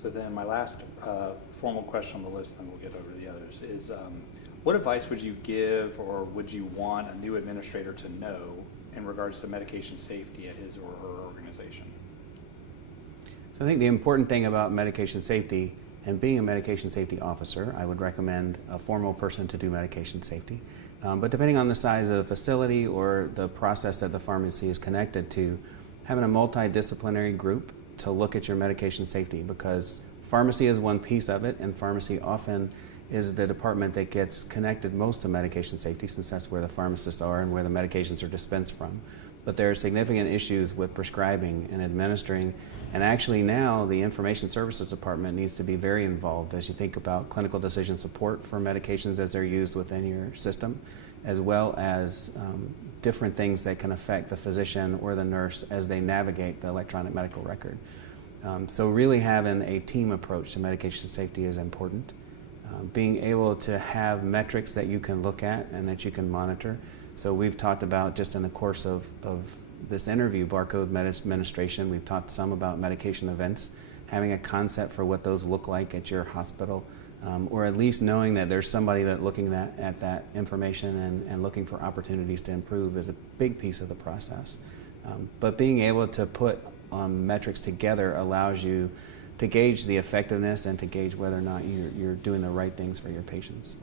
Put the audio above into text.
So then my last formal question on the list, then we'll get over to the others, is what advice would you give or would you want a new administrator to know in regards to medication safety at his or her organization? So I think the important thing about medication safety and being a medication safety officer, I would recommend a formal person to do medication safety. But depending on the size of the facility or the process that the pharmacy is connected to, having a multidisciplinary group to look at your medication safety, because pharmacy is one piece of it, and pharmacy often is the department that gets connected most to medication safety, since that's where the pharmacists are and where the medications are dispensed from. But there are significant issues with prescribing and administering, and actually now the information services department needs to be very involved as you think about clinical decision support for medications as they're used within your system, as well as different things that can affect the physician or the nurse as they navigate the electronic medical record. So really having a team approach to medication safety is important. Being able to have metrics that you can look at and that you can monitor. So we've talked about, just in the course of this interview, barcode administration. We've talked some about medication events, having a concept for what those look like at your hospital, or at least knowing that there's somebody that looking at that information and looking for opportunities to improve is a big piece of the process. But being able to put metrics together allows you to gauge the effectiveness and to gauge whether or not you're doing the right things for your patients.